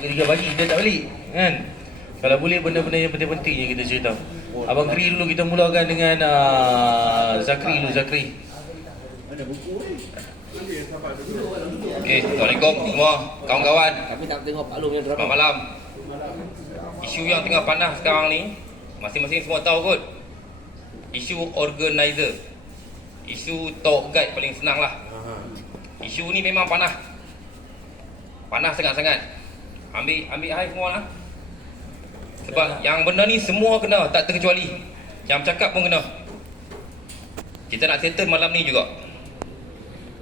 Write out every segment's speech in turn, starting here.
Dia bagi, dia tak balik kan. Kalau boleh benda-benda yang penting-penting je kita cerita. Abang Kri dulu, kita mulakan dengan Zakri dulu. Zakri. Okey, Assalamualaikum semua kawan-kawan. Kami tak tengok Pak Long punya drama. Selamat malam. Isu yang tengah panas sekarang ni, masing-masing semua tahu kot. Isu organizer. Isu tour guide paling senang lah. Isu ni memang panas. Panas sangat-sangat. Ambil air semua lah. Sebab yang benda ni semua kena, tak terkecuali. Yang cakap pun kena. Kita nak settle malam ni juga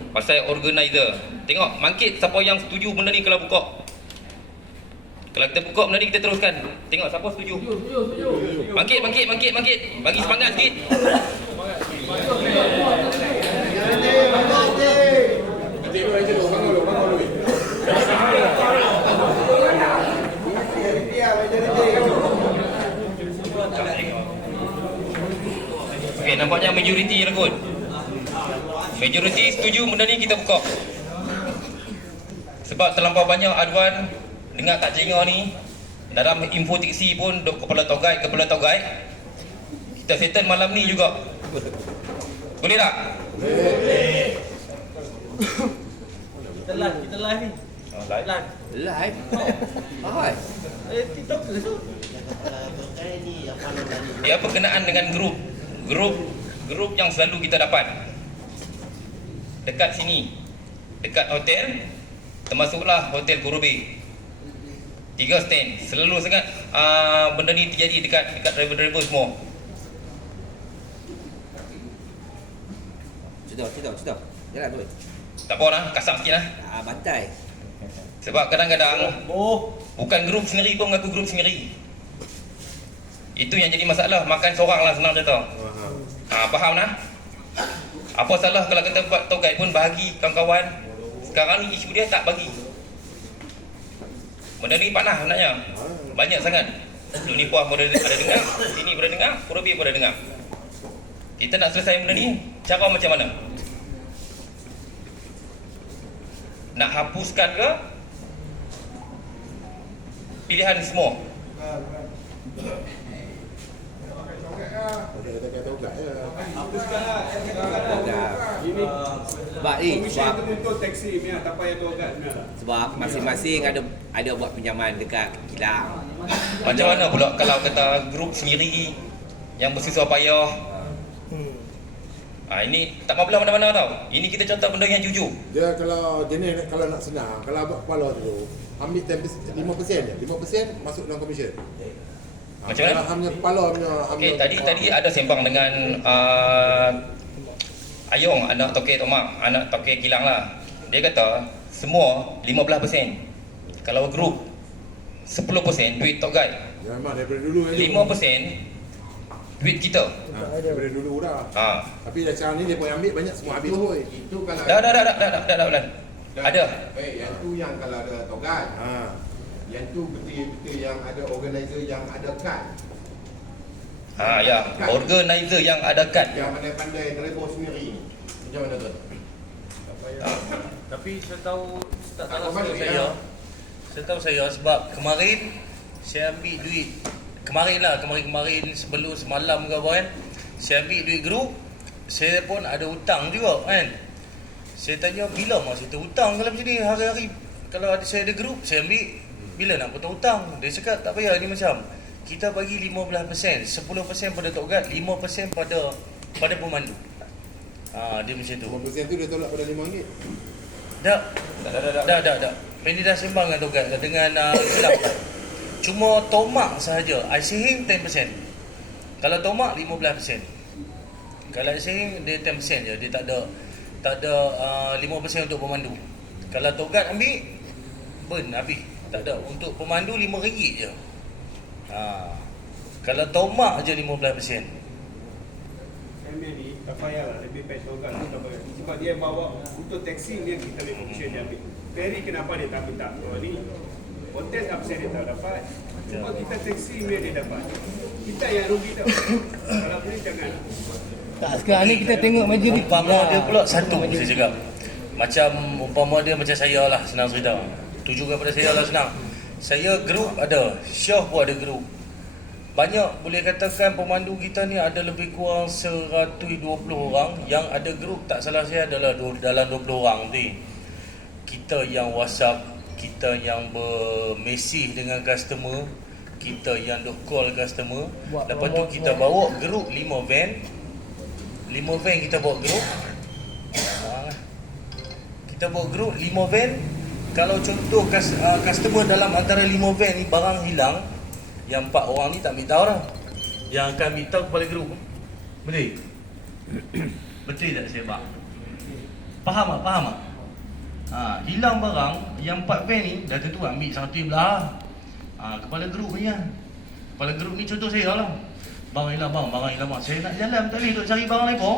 pasal organizer. Tengok mangkit siapa yang setuju benda ni kalau buka. Kalau kita buka benda ni kita teruskan. Tengok siapa setuju. Mangkit. Bagi semangat sikit. Okey, nampaknya majoriti lah kot. Majoriti setuju benda ni kita buka. Sebab terlampau banyak aduan dengar tak jengah ni. Dalam info tiksi pun kepala tour guide. Kita settle malam ni juga. Boleh tak? Boleh. Kita live ni. Live? Hai. TikTok ke tu? Dia berkenaan dengan grup yang selalu kita dapat dekat sini, dekat hotel, termasuklah Hotel Kurubi. 3 stand, selalu sangat benda ni terjadi dekat driver-driver semua. Sudah. Jalan tu. Tak apa lah, kasar sikit lah. Bantai. Sebab kadang-kadang bukan grup sendiri pun mengaku grup sendiri. Itu yang jadi masalah, makan seorang lah senang cerita. Faham lah? Apa salah kalau kita buat tour guide pun bahagi kawan-kawan. Sekarang ni isu dia tak bagi. Benda ni panas sebenarnya. Banyak sangat. Dulu ni Puah pun ada dengar, sini pun ada dengar, Kurubi pun ada dengar. Kita nak selesai benda ni, cara macam mana? Nak hapuskan ke? Pilihan semua. Sebab masing-masing ada buat pinjaman dekat kilang. Macam mana pula kalau kata grup sendiri yang bersusah payah? Ini tak mabelah mana-mana tau. Ini kita contoh benda yang jujur. Dia kalau jenis kalau nak senang, kalau abang kepala tu ambil 5% je. 5% masuk dalam komisen. Macam mana? Hanya kepala punya. Okey, tadi ada sembang dengan Ayong, anak Tokek Tomak, anak Tokek Kilang lah. Dia kata semua 15%. Kalau grup 10% duit tour guide. Ya memang daripada dulu 5% duit kita. Daripada dulu dah. Tapi dah sekarang ni dia pun ambil banyak semua habis tu. Itu kalau Dah. Ada. Yang tu yang kalau ada tour guide. Yang tu betul-betul yang ada organizer yang ada kad. Ya, organizer yang ada kad. Yang pandai-pandai driver sendiri. Macam mana tu? Tapi saya tahu, tak salah Apa balik, saya. Saya tahu saya sebab kemarin saya ambil duit. Kemarin sebelum semalam ke apa kan. Saya ambil duit grup. Saya pun ada hutang juga kan. Saya tanya bila masa kita hutang kalau macam ni hari-hari. Kalau saya ada grup, saya ambil. Bila nak potong hutang? Dia cakap tak payah, ni macam kita bagi 15%, 10% pada tour guide, 5% pada pemandu. Dia macam tu. 5% tu dia tolak pada RM5. Dah. Ini dah sembang dengan tour guide dengan Kilang. Cuma Tomak sahaja. Aisihing 10%. Kalau Tomak 15%. Kalau Aisihing dia 10% je. Dia tak ada 5% untuk pemandu. Kalau tour guide ambil burn habis. Tak ada. Untuk pemandu RM5 je. Kalau Tomak je 15%. Kami ni tak payahlah lebih baik tour guide tak payah. Sebab dia bawa untuk taxi dia kita ambil commission dia ambil. Ferry kenapa dia tak minta? Ni hotel absen dia tak dapat. Cuma kita taxi dia dapat. Kita yang rugi tau. Kalau boleh jangan. Tak, sekarang ni kita tengok majoriti. Umpama dia pula satu saya cakap. Macam umpama dia macam saya lah, senang cerita. Tujukan pada saya lah senang. Saya grup ada, Syah pun ada grup. Banyak, boleh katakan pemandu kita ni ada lebih kurang 120 orang. Yang ada grup tak salah saya adalah dalam 20 orang ni. Kita yang WhatsApp, kita yang bermesej dengan customer, kita yang duk call customer. Lepas tu kita bawa grup 5 van. 5 van kita bawa grup. Kita bawa grup 5 van. Kalau contoh customer dalam antara 5 van ni barang hilang, yang 4 orang ni tak ambil tahu lah. Yang akan ambil tahu kepala grup. Betul? Betul tak saya bang? Faham tak? Faham tak? Hilang barang, yang 4 van ni dah tentu ambil satu yang belah. Kepala grup ni kan. Kepala grup ni contoh saya lah. Barang hilang bang, barang hilang bang. Saya nak jalan tak boleh duk cari barang lekor.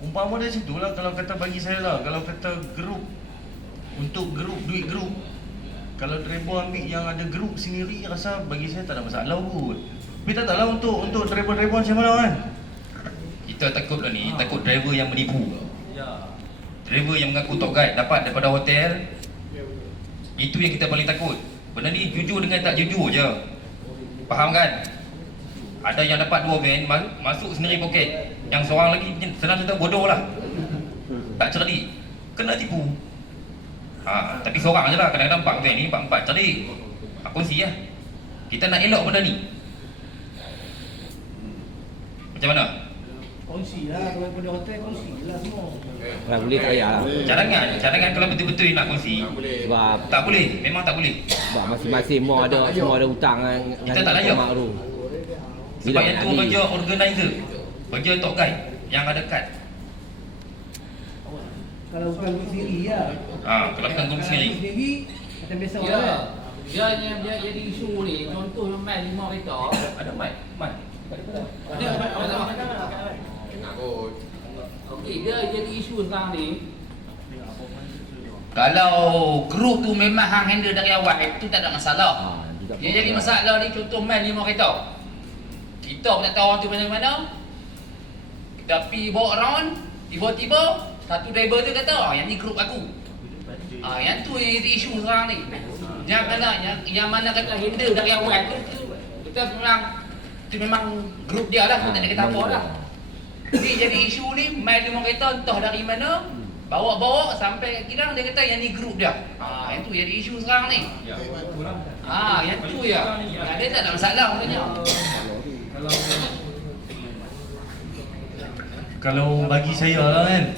Umpama dari situ lah kalau kata bagi saya lah. Kalau kata grup, untuk grup, duit grup, kalau driver ambil yang ada grup sendiri, rasa bagi saya tak ada masalah kot. Tapi tak tahu lah untuk driver-driver macam mana kan. Kita takut lah ni, takut driver yang menipu. Driver yang mengaku tour guide dapat daripada hotel. Itu yang kita paling takut. Benda ni jujur dengan tak jujur je. Faham kan? Ada yang dapat 2 van, masuk sendiri poket. Yang seorang lagi senang cerita bodoh lah, tak cerdik, kena tipu. Tapi seorang je lah, kadang-kadang 4 van ni 4 cerdik. Kongsi lah. Kita nak elok benda ni. Macam mana? Kongsi lah, kalau pada hotel kongsi lah semua. Kalau boleh tak payah lah. Cadangan kalau betul-betul nak kongsi, Sebab tak boleh, memang tak boleh. masing-masing semua ada hutang dengan Kita tak layak. mak tu. Sebab yang tu kerja organizer, kerja tour guide yang ada kad. Kalau bukan grup sendiri lah. Kalau bukan grup sendiri, macam biasa Ya, orang dia jadi isu ni. Contoh yang main 5 kereta. ada mic. Okey, dia jadi isu sekarang ni. Kalau grup tu memang hang handle dari awal, itu tak ada masalah. Yang jadi masalah ni contoh main 5 kereta. Kita pun tak tahu orang tu mana-mana. Kita pergi bawa round, tiba-tiba satu driver tu kata, yang ni grup aku. Yang tu yang jadi isu sekarang ni. Yang mana kata handle dari awal tu kita memang grup dia lah, tak ada kata apa lah. Jadi isu ni main 5 kereta entah dari mana, bawa sampai kilang dia kata yang ni grup dia. Yang tu jadi isu sekarang ni. Yang tu ya. Dia tak ada masalah sebenarnya. Kalau bagi saya lah kan,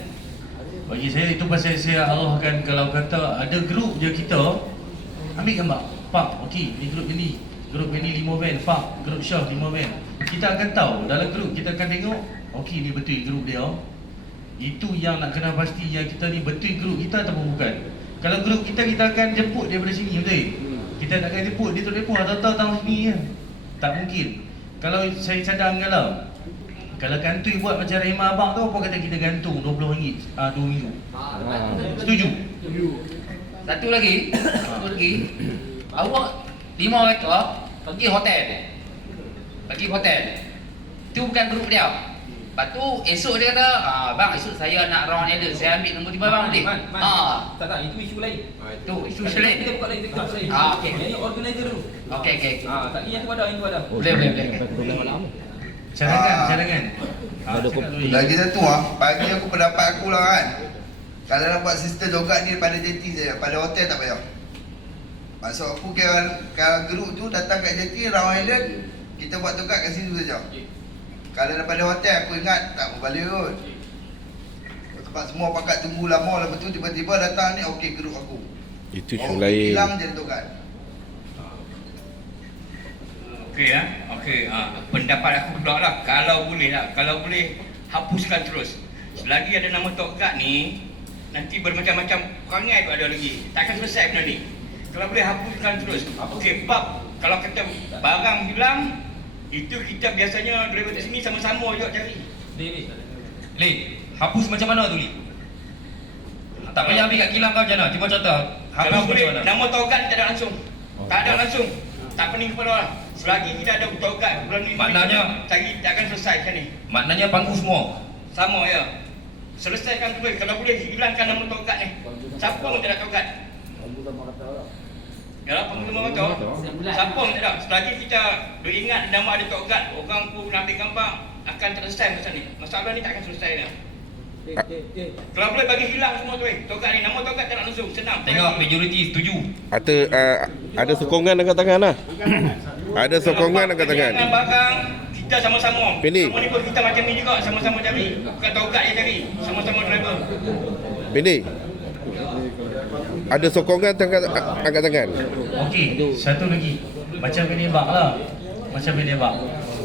bagi saya itu pasal saya arahkan. Kalau kata ada grup je kita, ambil gambar, pak, okey, ni grup ini 5 van, pak, grup Syah 5 van. Kita akan tahu dalam grup, kita akan tengok, okey ni betul grup dia. Itu yang nak kena pasti, yang kita ni betul grup kita ataupun bukan. Kalau grup kita akan jemput daripada sini, betul? Kita nak akan jemput, dia tu depa tahu tahu sini je. Tak mungkin. Kalau saya cadangkan lah, kalau kantoi buat macam Rahimah Abang tu, apa kata kita gantung RM20 2 minggu? Setuju? Satu lagi, awak 5 kereta pergi hotel. Tu bukan grup dia. Lepas tu esok dia kata, bang esok saya nak round ada, saya ambil nombor 5 bang boleh? Tak, itu isu lain. Tu isu lain. Kita buka lain TikTok saya. Okey. Ini organizer dulu. Okey. Tak yang tu ada, Boleh. Cadangan. Lagi satu bagi aku pendapat aku lah kan. Kalau nak buat sistem jogat ni pada jeti saja, pada hotel tak payah. Maksud aku kalau grup tu datang kat jeti Round Island, kita buat jogat kat situ saja. Kalau daripada hotel aku ingat tak berbalik kot. Sebab semua pakat tunggu lama, lepas tu tiba-tiba datang ni okey grup aku. Itu isu lain. Hilang je jogat. Okey. Pendapat aku pula lah, kalau boleh hapuskan terus. Selagi ada nama tour guide ni, nanti bermacam-macam perangai tu ada lagi. Takkan selesai benda ni. Kalau boleh hapuskan terus. Okey, bab kalau kata barang hilang, itu kita biasanya driver di sini sama-sama juga cari. Li, hapus macam mana tu Li? Tak payah ambil kat kilang kau macam mana? Cuba contoh. Kalau boleh nama tour guide tak ada langsung. Tak ada langsung. Tak pening kepala lah. Selagi kita ada tour guide bulan ni, maknanya cari takkan selesaikan ni. Maknanya pangku semua sama ya. Selesaikan terus. Kalau boleh hilangkan nama tour guide ni. Siapa pun tak ada tour guide. Ya, pengumuman kata, siapa pun tak ada. Selagi kita duk ingat nama ada Tok Gad, orang pun nak ambil gambar, akan selesai macam ni. Masalah ni tak akan selesai dah. Kalau boleh bagi hilang semua tu Tok Gad ni, nama Tok Gad tak nak langsung, senang. Tengok majoriti setuju. Ada sokongan angkat tangan lah. Ada sokongan angkat tangan. Dengan barang, kita sama-sama. Pendek. Sama ni pun kita macam ni juga, sama-sama cari. Bukan Tok Gad yang cari, sama-sama driver. Pendek. Ada sokongan angkat tangan. Okey, satu lagi. Macam bini bak lah. Macam bini bak.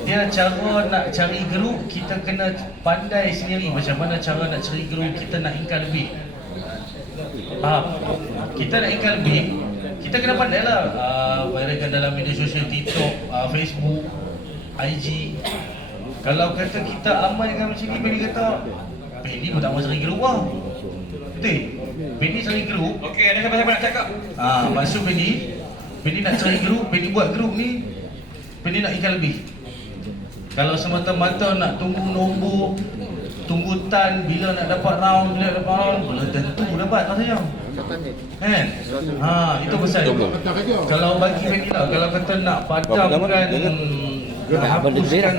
Dia cara nak cari grup, kita kena pandai sendiri macam mana cara nak cari grup, kita nak ingkar lebih. Faham? Kita nak ingkar lebih, kita kena pandai lah viralkan dalam media sosial, TikTok, Facebook, IG. Kalau kata kita aman dengan macam ni, Benny kata Benny pun tak mahu cari grup lah. Betul? Benny cari grup. Okey, ada siapa-siapa nak cakap? Maksud Benny nak cari grup, Benny buat grup ni, Benny nak ikan lebih. Kalau semata-mata nak tunggu nombor, tunggu tan, bila nak dapat round, belum tentu dapat rasanya. Kan? Itu pasal. Kalau bagi Benny lah, kalau kata nak padamkan, hapuskan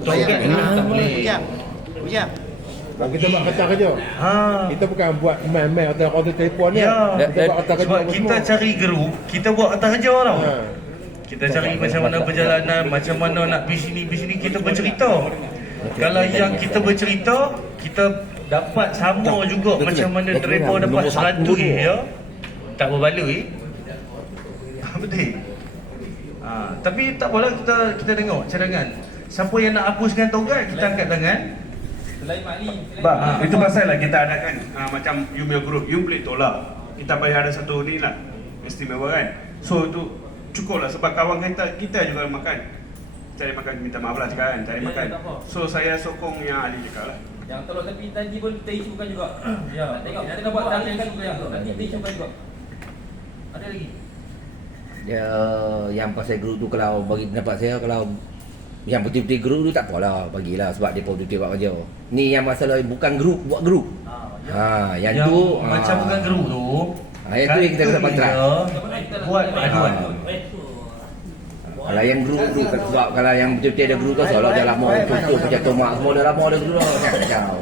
Togat ni tak boleh. Kita buat kertas kerja. Kita bukan buat mail-mail atau order telefon ni. Kita buat kertas kerja. Sebab kita cari grup, kita buat kertas kerja tau. Kita cari macam mana perjalanan, macam mana nak pergi sini, kita bercerita. Kalau yang kita bercerita, kita dapat sama juga macam mana driver dapat 100 ya. Tak berbaloi. Betul. Tapi tak apalah, kita tengok cadangan. Siapa yang nak hapuskan Togat, kita angkat tangan. Itu pasal lah kita adakan macam you punya group, you boleh tolak. Kita payah ada satu ni lah, istimewa kan. So itu cukup lah sebab kawan kita juga makan. Cari makan, minta maaf lah cakap kan, cari makan. So saya sokong yang Ali cakap lah. Yang tolak tapi tadi pun kita isukan juga. Ya. Tengok kita buat talian kan juga. Nanti kita isukan juga. Ada lagi? Ya, yang pasal grup tu kalau bagi pendapat saya, kalau yang betul-betul grup tu tak apalah, bagilah sebab dia betul-betul buat kerja. Ni yang masalah bukan grup, buat grup. Yang tu macam bukan grup tu. Yang tu yang kita kena kontrak. Buat aduan. Kalau yang grup tu, sebab kalau yang betul-betul ada grup tu seolah dah lama contoh macam Tomak semua dah lama ada grup dah. Kacau.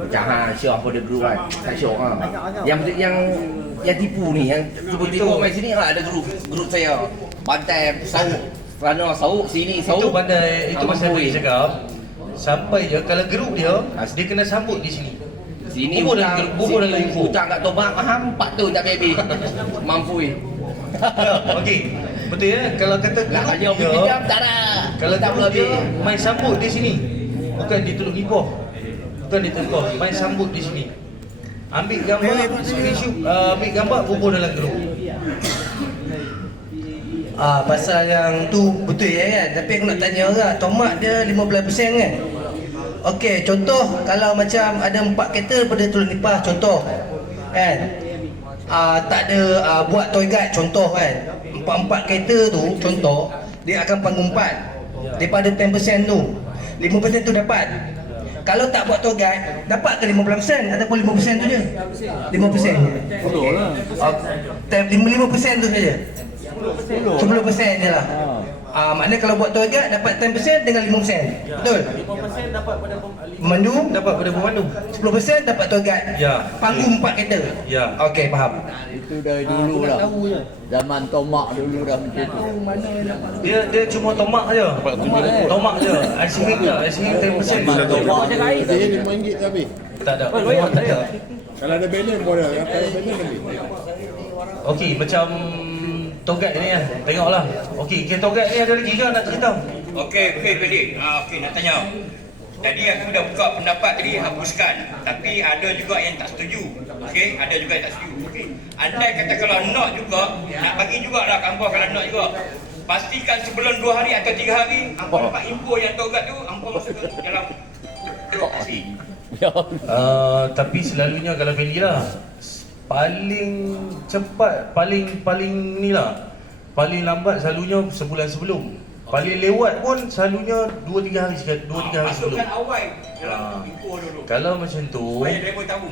Macam Syah pun ada grup kan. Tak syok lah. Yang betul yang tipu ni, yang tipu-tipu main sini ada grup saya. Pantai sauk. Kerana sauk sini sauk. Itu pandai, itu pasal saya cakap. Sampai je kalau grup dia kena sambut di sini. Sini bubur dalam info. Hutang kat Tomak hampat tu tak habis. Mampu Okey. Betul ya, kalau kata nak grup kerja dia, tak ada. kalau tak boleh main sambut di sini. Bukan di Teluk Ipoh. Bukan di Teluk Ipoh, main sambut di sini. Ambil gambar, screenshot, ambil gambar bubur dalam grup. Pasal yang tu betul ya kan. Tapi aku nak tanya orang, Tomak dia 15% kan. Okey, contoh kalau macam ada 4 kereta daripada Teluk Nipah contoh kan. Tak ada buat toy guide contoh kan. 4 kereta tu contoh dia akan panggung 4 daripada 10% tu. 5% tu dapat. Kalau tak buat tour guide, dapat ke 15% ataupun 5% tu je? 5%. Betul lah. 5% tu saja. 10% je lah. Maknanya kalau buat tour guide dapat 10% dengan 5%. Betul? 5% dapat pada pemandu, dapat pada pemandu. 10% dapat tour guide. Ya. Panggung 4 kereta. Ya. Okey, faham. Itu dari dulu lah. Zaman Tomak dulu dah macam tu. Dia cuma Tomak je. Tomak je. ICH 10% Tomak je kait. Dia RM5 tapi. tak ada. Tomak tak ada. Kalau ada banner boleh. Kalau ada banner lebih. Okey, macam Togat ni kan. Tengoklah. Okey, Togat ni ada lagi ke nak cerita? Okey, Pedik. Okey, nak tanya. Tadi aku dah buka pendapat tadi hapuskan. Tapi ada juga yang tak setuju. Okey, ada juga yang tak setuju. Okey. Andai kata kalau nak juga, nak bagi jugalah gambar kalau nak juga. Pastikan sebelum 2 hari atau 3 hari, hampa dapat info yang Togat tu, hampa masuk ke dalam lokasi. Tapi selalunya kalau Fendi lah paling cepat, paling ni lah, paling lambat selalunya sebulan sebelum. Paling lewat pun selalunya 2-3 hari sebelum. Masukkan awal dalam info dulu. Kalau macam tu, Supaya driver tahu.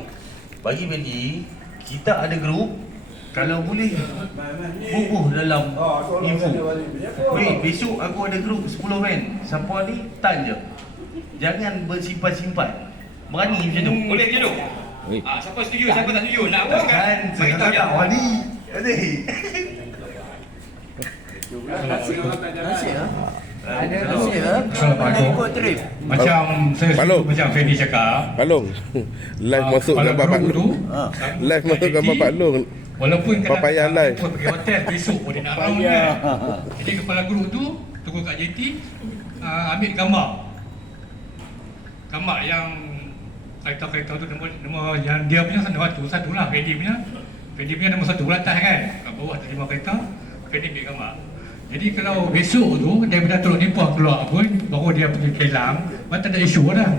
bagi Fendi, kita ada grup. kalau boleh bubuh dalam info. Weh, besok aku ada grup 10 man. Siapa ni, tan je. Jangan bersimpan-simpan. Berani macam tu. Boleh je tu. Siapa setuju, siapa tak setuju? Nak apa kan? Kan, Bagi tahu je. Wadi. Adik. Macam saya Balong. macam Fendi cakap, Balong. Live masuk kalau gambar Pak group tu, Long. Live masuk gambar Pak Long. walaupun Papaya live. pergi hotel besok pun dia nak round kan. Jadi kepala grup tu tunggu kat JT, ambil gambar yang kereta-kereta tu nombor yang dia punya satu lah. Fendi punya nombor 1 atas kan, kat bawah ada 5 kereta. Fendi ambil gambar. Jadi kalau besok tu daripada Teluk Nipah keluar pun baru dia pergi Kelang, macam tak ada isu dah.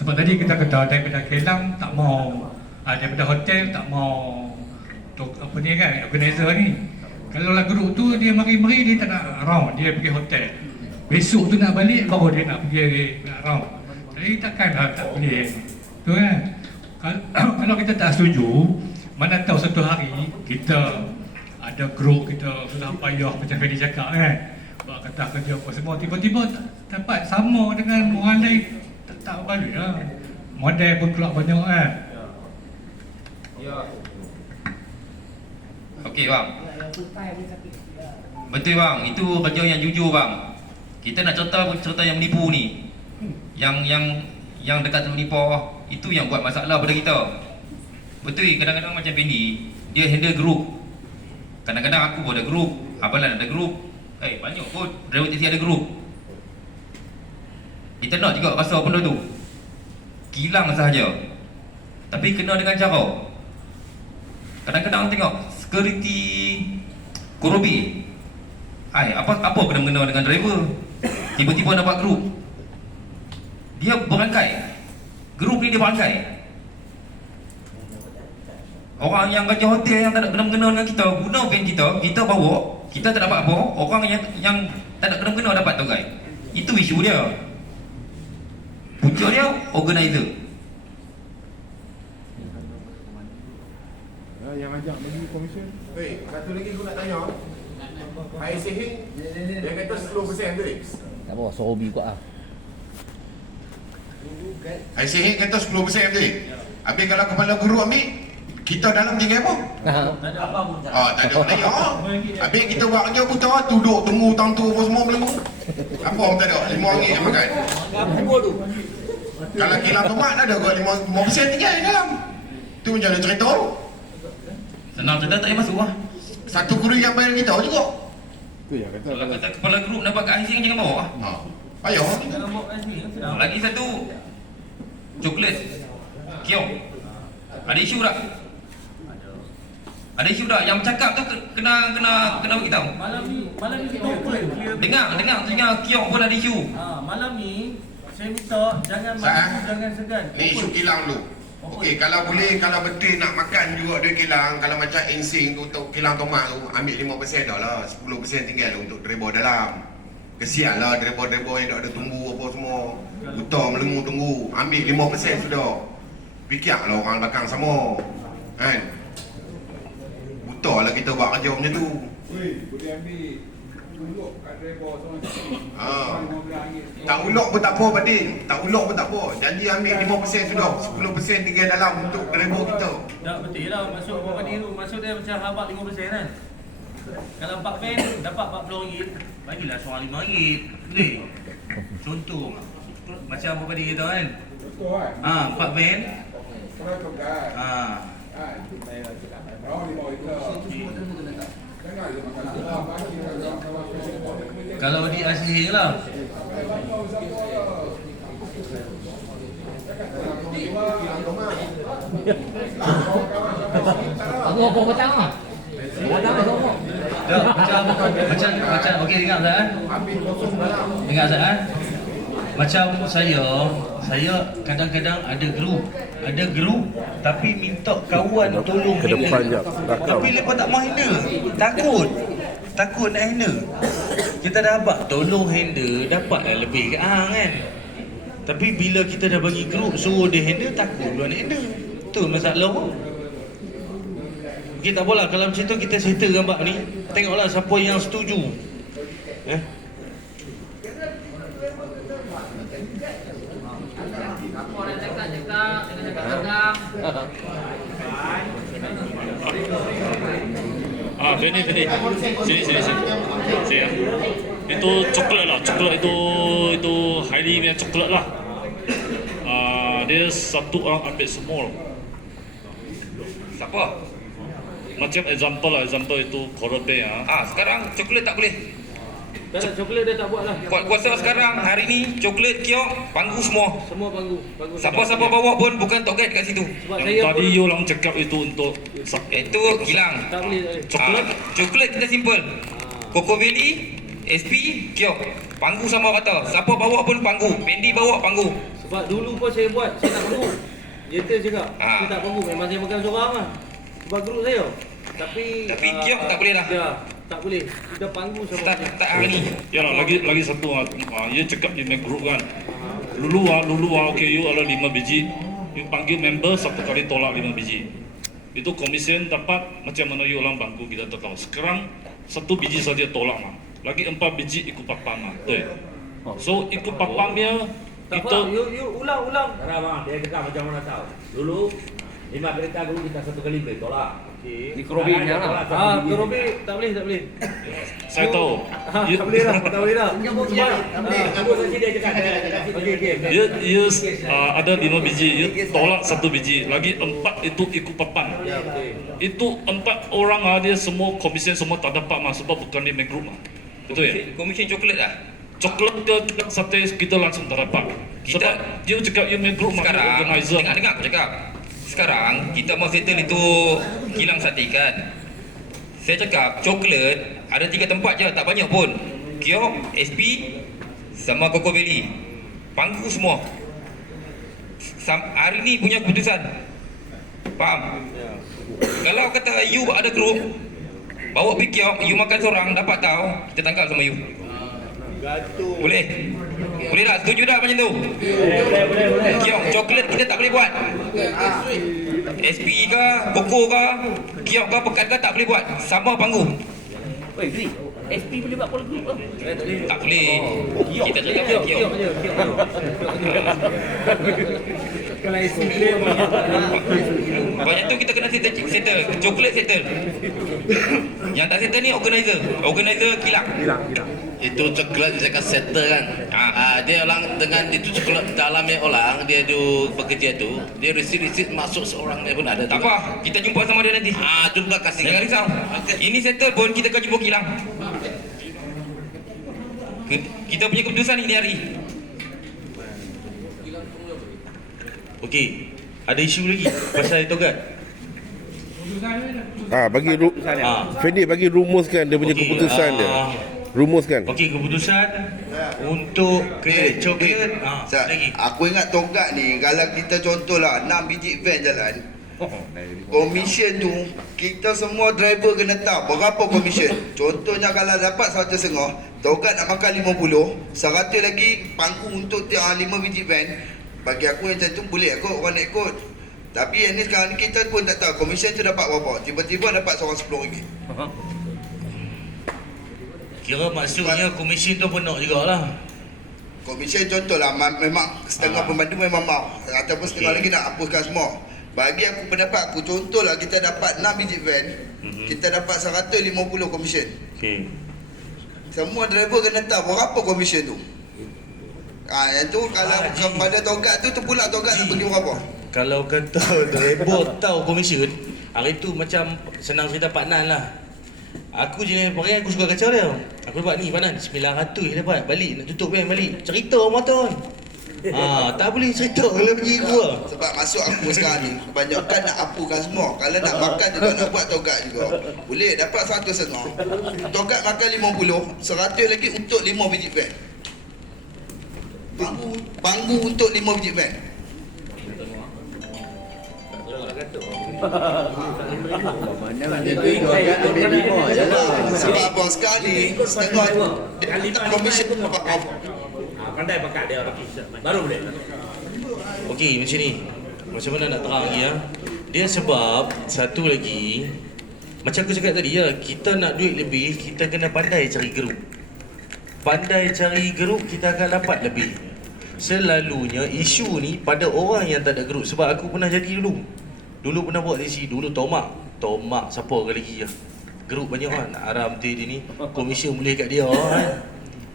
Sebab tadi kita kata daripada Kelang tak mau, daripada hotel tak mau apa ni kan, organizer ni. Kalau lah grup tu dia mari-mari dia tak nak round, dia pergi hotel. Besok tu nak balik baru dia nak pergi nak round. Jadi takkanlah tak boleh. Tu kan. Kalau kita tak setuju, mana tahu satu hari kita ada grup kita sudah payah macam Fendi cakap kan, buat kata kerja apa semua, tiba-tiba dapat sama dengan orang lain, tak balik lah. Model pun keluar banyak kan. Okey bang. Betul bang, itu kerja yang jujur bang. Kita nak cerita yang menipu ni. Yang dekat menipu itu yang buat masalah pada kita. Betul, kadang-kadang macam Fendi, dia handle group. Kadang-kadang aku pun ada group, Abalan ada group. Banyak pun driver taxi ada group. Kita nak juga rasa benda tu kilang sahaja, tapi kena dengan cara. Kadang-kadang tengok security Kurobi, apa kena-mengena dengan driver. Tiba-tiba dapat group, dia berangkai. Group ni dia berangkai. Orang yang kerja hotel yang tak ada kena-mengena dengan kita, guna van kita bawa, kita tak dapat apa. Orang yang tak ada kena-mengena dapat togai. Itu isu dia. Punca dia organizer. Yang ajak bagi komisen. Weh, satu lagi aku nak tanya. Air sehing, dia kata 10% tu. Tak apa, suruh hobi kot lah. Air sehing kata 10% tu. Habis kalau kepala guru ambil, kita dalam tinggal apa? Tak ada apa pun. Tak ada daya. Habis kita buat kerja buta, duduk tunggu tangtu apa semua belenggu. Apa pun tak ada, RM5 yang makan. Kalau kilang tomat ada kot 5% tinggal dalam. Tu macam mana cerita tu? Senang cerita tak payah masuk lah. Satu guru yang bayar kita juga. Tu yang kata. Kalau kata kepala grup dapat kat IC jangan bawa lah. Payah. Lagi satu coklat kiong. Ada isu tak? Ada isu tak? Yang bercakap tu kena bagi tahu. Malam ni kita clear. Dengar kiong pun ada isu. Malam ni saya minta jangan malu, jangan segan. Ni isu kilang dulu. Okey, kalau boleh, kalau betul nak makan juga duit kilang, kalau macam insing tu untuk kilang tomat tu, ambil 5% dah lah, 10% tinggal untuk driver dalam. Kesian lah driver-driver yang ada tunggu apa semua. Buta melengu tunggu, ambil 5% sudah. Fikirlah orang belakang sama. Kan? Buta lah kita buat kerja macam tu. Weh, boleh ambil ulok kat driver sama. Tak ulok pun tak apa Badin. Tak ulok pun tak apa. Janji ambil 5% sudah. 10% tinggal dalam untuk driver kita. Tak betul lah masuk berapa ni tu. Masuk dia macam habak 5% kan. Kalau 4 van dapat RM40, bagilah seorang RM5. Boleh. Contoh macam apa tadi kita kan. Betul kan? 4 van. Kalau togai. Kan? Orang 5 liter. Jangan je makan selah. Kalau di Asyik lah. Aku apa petang ah? Petang aku apa? Macam okey dengar Zat. Dengar Zat. Macam saya kadang-kadang ada grup tapi minta kawan tolong Ke depan handle. jap. Tapi lepas tak mau handle. Takut nak handle. Kita dah abang tolong handle, dapatlah lebih ke kan. Tapi bila kita dah bagi grup suruh dia handle, takut pula nak handle. Betul masalah tu. Okey, tak apalah. Kalau macam tu kita settle gambar ni. Tengoklah siapa yang setuju. Benny. Sini. Ya. Itu coklat lah. Coklat itu highly punya coklat lah. Dia satu orang ambil semua. Siapa? Macam example itu korepe ya. Sekarang coklat tak boleh. Tak, coklat dia tak buat lah. Kuasa sekarang hari ni coklat kiok panggu semua. Semua panggu. Siapa-siapa bawa pun bukan tok guide kat situ. Yang tadi you orang cakap itu untuk itu hilang. Tak boleh. Coklat kita simple. Coco Valley, SP, kiok. Panggu sama kata. Siapa bawa pun panggu. Pendi bawa panggu. Sebab dulu pun saya buat, saya tak panggu. Jeta cakap, saya tak panggu. Memang saya makan seorang lah. Sebab grup saya. Tapi kiok tak boleh lah. Ya, tak boleh. Kita panggu sama. Tak hari ni. Yalah, lagi satu dia cakap di grup kan. Dulu okey you ada 5 biji. You panggil member satu kali tolak 5 biji. Itu komisen dapat macam mana you orang bangku kita tak tahu. Sekarang 1 biji saja tolak mah. Lagi 4 biji ikut papam mah. Betul. So ikut papamnya kita you ulang. Bang, dia cakap macam mana tahu. Dulu 5 kereta dulu kita 1 kali beli tolak. Di Kerobi ni lah. Kerobi tak boleh. Saya tahu. Tak boleh lah. Kamu saja dia cakap. Dia ada 5 biji, dia tolak 1 biji, lagi 4 itu ikut papan. Itu 4 orang dia semua komisen semua tak dapat mah sebab bukan di group mah. Betul ya? Komisen coklat lah. Coklat ke sate kita langsung tak dapat. Sebab dia cakap you main group mah organizer. Dengar aku cakap. Sekarang kita mau settle itu kilang sate ikan. Saya cakap coklat ada 3 tempat je, tak banyak pun. Kiok, SP sama Coco Valley. Panggu semua. Hari ni punya keputusan. Faham? Kalau kata you ada grup, bawa pergi kiok, you makan seorang, dapat tahu, kita tangkap sama you. Boleh? Boleh tak? Setuju tak macam tu? Boleh. Kiok, coklat kita tak boleh buat. SP ke, Coco ke, kiok ke, pekat ke tak boleh buat. Sama panggung. SP boleh buat pola group ke? Tak boleh. Kita cakap kiok. Kalau SP banyak tu kita kena settle. Coklat settle. Yang tak settle ni organizer kilang. Itu coklat dia akan settle kan. Dia orang dengan itu coklat dalamnya orang dia tu bekerja tu, dia receipt masuk seorang dia pun ada. Tak apa, kita jumpa sama dia nanti. Jumpa kasih. Jangan risau. Ini settle pun kita akan jumpa kilang. Kita punya keputusan ini hari. Okey, ada isu lagi pasal togat. Fendi bagi rumuskan dia punya keputusan dia. Rumuskan. Okey, keputusan untuk kedai coklat. Lagi. Aku ingat togat ni kalau kita contohlah 6 biji van jalan. Komisen tu kita semua driver kena tahu berapa komisen. Contohnya kalau dapat 150, togat nak makan 50, 100 lagi pangku untuk 5 biji van. Bagi aku yang macam tu boleh kot orang nak ikut. Tapi yang ni sekarang ni kita pun tak tahu komisen tu dapat berapa. Tiba-tiba dapat seorang RM10. Kira maksudnya komisen tu penuh jugalah. Komisen contohlah memang setengah pembantu memang mau ataupun setengah lagi nak hapuskan semua. Bagi aku pendapat aku, contohlah kita dapat 6 biji van, kita dapat 150 komisen. Semua driver kena tahu berapa komisen tu. Yang tu kalau pada togat tu pula togat nak bagi berapa? Kalau kata driver tahu komisen, hari tu macam senang cerita Pak Nan lah. Aku jenis orang aku suka kacau dia. Aku dapat ni Pak Nan 900 dapat balik nak tutup van balik. Cerita motor. Tak boleh cerita kalau pergi gua. Sebab masuk aku sekarang ni kebanyakan nak apukan semua. Kalau nak makan juga nak buat togat juga. Boleh dapat 150. Togat makan 50, 100 lagi untuk 5 biji van. Panggu untuk 5 biji van. Sebab apa sekali setengah komisen Pandai pakat dia orang baru boleh. Okey, macam ni. Macam mana nak terang lagi ya? Dia sebab satu lagi Macam aku cakap tadi ya, kita nak duit lebih, kita kena pandai cari geruk. Pandai cari geruk, kita akan dapat lebih. Selalunya isu ni pada orang yang tak ada geruk. Sebab aku pernah jadi dulu. Dulu pernah buat teksi, dulu Tomak siapa lagi ya. Geruk banyak kan, Aram tu dia ni, komisen boleh kat dia kan.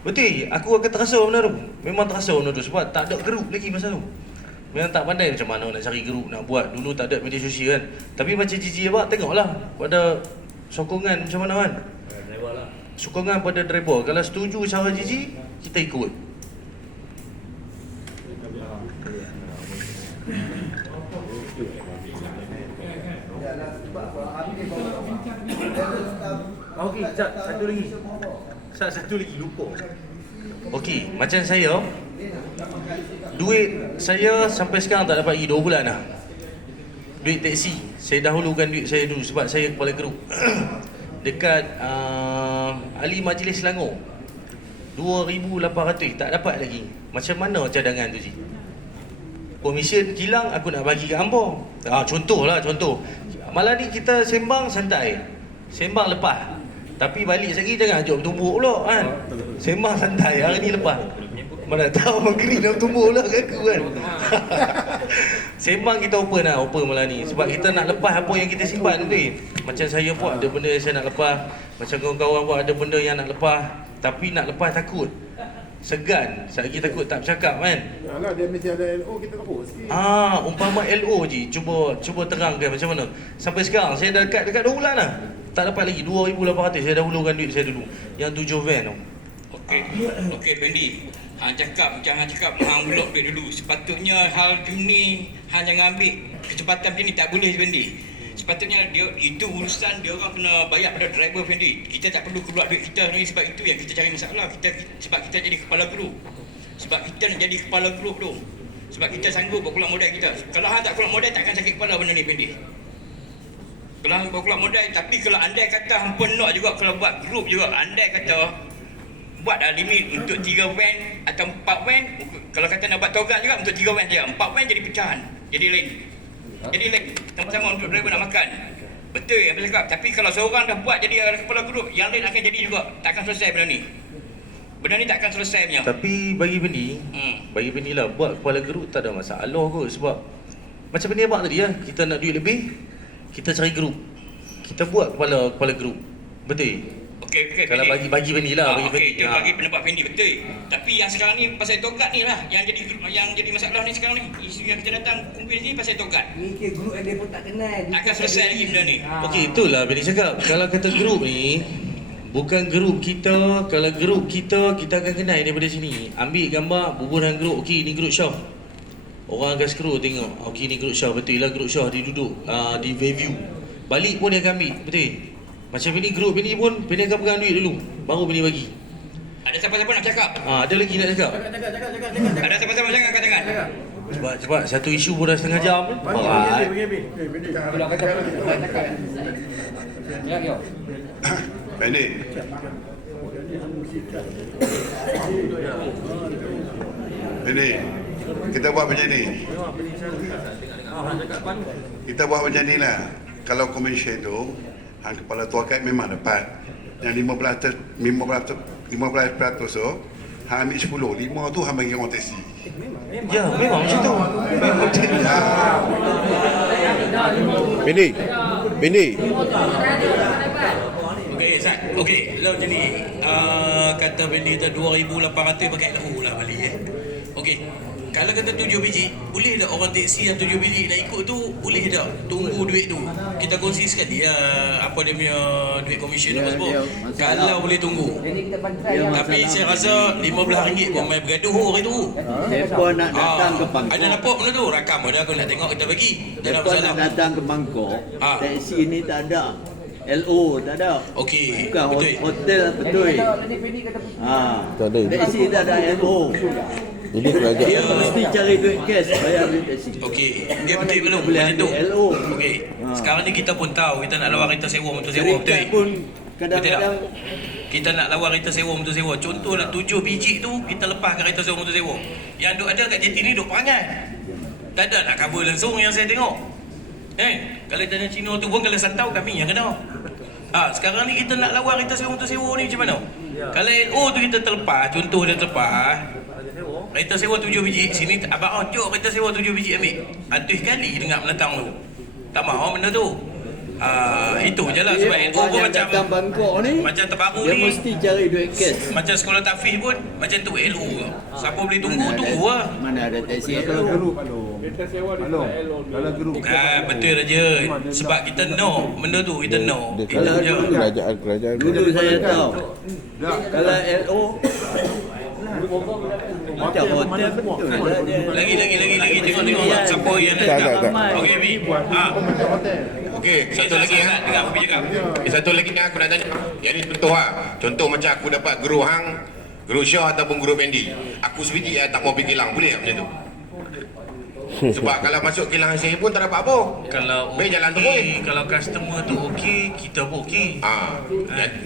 Betul, aku akan terasa benda tu. Memang terasa benda tu sebab tak ada geruk lagi masa tu. Memang tak pandai macam mana nak cari geruk, nak buat. Dulu tak ada media sosial kan. Tapi macam Cici abang tengoklah pada sokongan macam mana kan. Sokongan pada driver. Kalau setuju cara Cici, kita ikut. Okey, satu lagi lupa. Okey, macam saya, duit saya sampai sekarang tak dapat lagi 2 bulan dah. Duit teksi, saya dahulukan duit saya dulu sebab saya kepala geruk. Dekat ahli majlis Selangor 2,800 tak dapat lagi. Macam mana cadangan tu, Cik? Komisen kilang aku nak bagi kat hangpa. Contoh. Malah ni kita sembang santai. Sembang lepas. Tapi balik sekali jangan ajak bertumbuk pula kan. Sembang santai, hari ni lepas. Mana tahu maghrib dah bertumbuk pula kat aku kan. Sembang kita open malam ni. Sebab kita nak lepas apa yang kita simpan tu. Macam saya pun ada benda yang saya nak lepas. Macam kawan-kawan pun ada benda yang nak lepas. Tapi nak lepas takut. Segan, lagi takut tak bercakap kan. Yalah, dia mesti ada LO, kita terus sikit. Umpama LO je, cuba terangkan macam mana. Sampai sekarang saya dah dekat 2 bulan dah. Tak dapat lagi 2,800 saya dahulukan duit saya dulu. Yang 7 van tu. Okey Fendi. Hang cakap macam hang cakap hang blok duit dulu. Sepatutnya hal macam ni hang jangan ambil kecepatan macam ni, tak boleh Fendi. Sepatutnya dia itu urusan dia orang kena bayar pada driver Fendi. Kita tak perlu keluar duit kita ni, sebab itu yang kita cari masalah. Sebab kita jadi kepala grup. Sebab kita nak jadi kepala grup tu. Sebab kita sanggup berkeluar modal kita. Kalau hang tak keluar modal takkan sakit kepala benda ni Fendi. Kalau hang berkeluar modal, tapi kalau andai kata hang penuh juga kalau buat grup juga, andai kata buat limit untuk 3 van atau 4 van. Kalau kata nak buat togan juga untuk 3 van je. 4 van jadi pecahan. Jadi lain. Sama-sama untuk driver nak makan. Betul yang saya cakap. Tapi kalau seorang dah buat jadi kepala grup, yang lain akan jadi juga. Takkan selesai benda ni. Benda ni takkan selesai punya. Tapi bagi Bendi lah, buat kepala grup tak ada masalah kot. Sebab macam Bendi abang tadi kita nak duit lebih, kita cari grup. Kita buat kepala grup. Betul? Okey, kalau Fendi. bagi Bendi lah, Okey, dia bagi pendapat Fendi betul. Tapi yang sekarang ni pasal togat ni lah yang jadi masalah ni sekarang ni. Isu yang kita datang kumpul ni pasal togat. Ni ke grup yang dia pun tak kenal. Takkan selesai lagi benda ni. Okey, itulah Bendi cakap. Kalau kata grup ni bukan grup kita, kalau grup kita akan kenal daripada sini. Ambil gambar buburan grup. Okey, ni grup Syah. Orang akan scroll tengok. Okey, ni grup Syah, betul lah grup Syah, dia duduk di View. Balik pun dia akan ambil, betul. Macam ini grup ini pun Bendi akan pegang duit dulu, baru Bendi bagi. Ada siapa-siapa nak cakap? Ada lagi nak cakap? Ada siapa-siapa nak cakap tangan? Cepat satu isu pun dah setengah jam. Bendi. Bendi. Kita buat macam ni. Kita buat macam ni lah. Kalau komisen tu, hang kepala tuakat memang dapat. Yang 15% tu, hang ambil 10. 5 tu hang bagi orang teksi. Ya, memang macam tu. Bendi. Okey, kalau jadi kata Bendi tu 2,800 pakai lahu lah balik Okey. Kalau kata 7 biji, boleh tak orang teksi yang 7 biji nak ikut tu, boleh tak tunggu duit tu? Kita kongsi sekali apa dia punya duit komisen apa semua. Kalau boleh tunggu. Tapi saya rasa RM15 pun main bergaduh hari tu. Mereka nak datang ke Bangkok. Ada nampak benda tu? Rakam ada aku nak tengok, kita bagi. Mereka nak datang ke Bangkok. Teksi ni tak ada. LO tak ada. Okey. Bukan hotel betul. Teksi tak ada LO. Ini dia mesti cari duit cash bayar duit teksi. Okey, dia betul belum macam tu. Okey. Sekarang ni kita pun tahu kita nak lawan kereta sewa motor sewa betul. Pun kadang-kadang kita nak lawan kereta sewa motor sewa. Contoh nak 7 biji tu kita lepaskan kereta sewa motor sewa. Yang duk ada kat JT ni duk perangai. Tak ada nak cover langsung yang saya tengok. Kalau tanya Cina tu pun kalau santau kami yang kena. Sekarang ni kita nak lawan kereta sewa ni macam mana? Kalau LO tu kita terlepas, contoh dia terlepas. Kereta sewa 7 biji, sini abang oncok kereta sewa 7 biji ambil. Atus kali dengar menentang tu. Tak mahu benda tu. Itu je lah sebab LO pun macam Bangkok ni, macam terbaru dia ni. mesti cari duit cash. Macam sekolah tahfiz pun macam tu LO. Siapa boleh tunggu lah. Mana ada taksi Kalau LO. group kereta sewa dia tak elok. Kalau group Betul Raja. Sebab kita know benda tu, kita know. Itu Kalau je. Kerajaan. Dulu saya tahu. Kalau LO macam hotel betul lah dia. Lagi tengok siapa yang Tak. Okey Bi. Okey, satu lagi Satu lagi yang aku nak tanya. Yang ni contoh Contoh macam aku dapat guru hang, guru Syah ataupun guru Bendi. Aku sebiji tak mau pergi kilang, boleh tak macam tu? Sebab kalau masuk kilang SAE pun tak dapat apa. Kalau baik jalan tu okey, kalau customer tu okey, kita pun okey.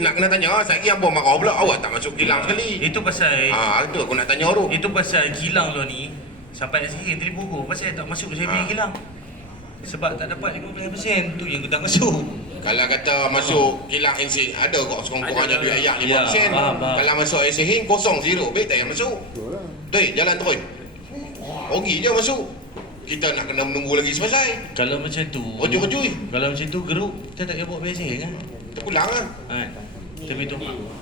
Nak kena tanya, saya yang pun marah pula awak tak masuk kilang sekali. Itu pasal itu aku nak tanya tu. Itu pasal kilang lo ni sampai SAE terbuku pasal tak masuk saya punya kilang. Sebab tak dapat 15%, tu yang kita tak masuk. Kalau kata masuk kilang NC ada kok sekurang-kurangnya duit ayah 5%. Kalau masuk SAE kosong zero, baik tak yang masuk. Betul, jalan terus. Rugi je masuk. Kita nak kena menunggu lagi selesai. Kalau macam tu, kalau macam tu geruk kita tak payah buat biasa kan. Terpulang kan. Tapi tu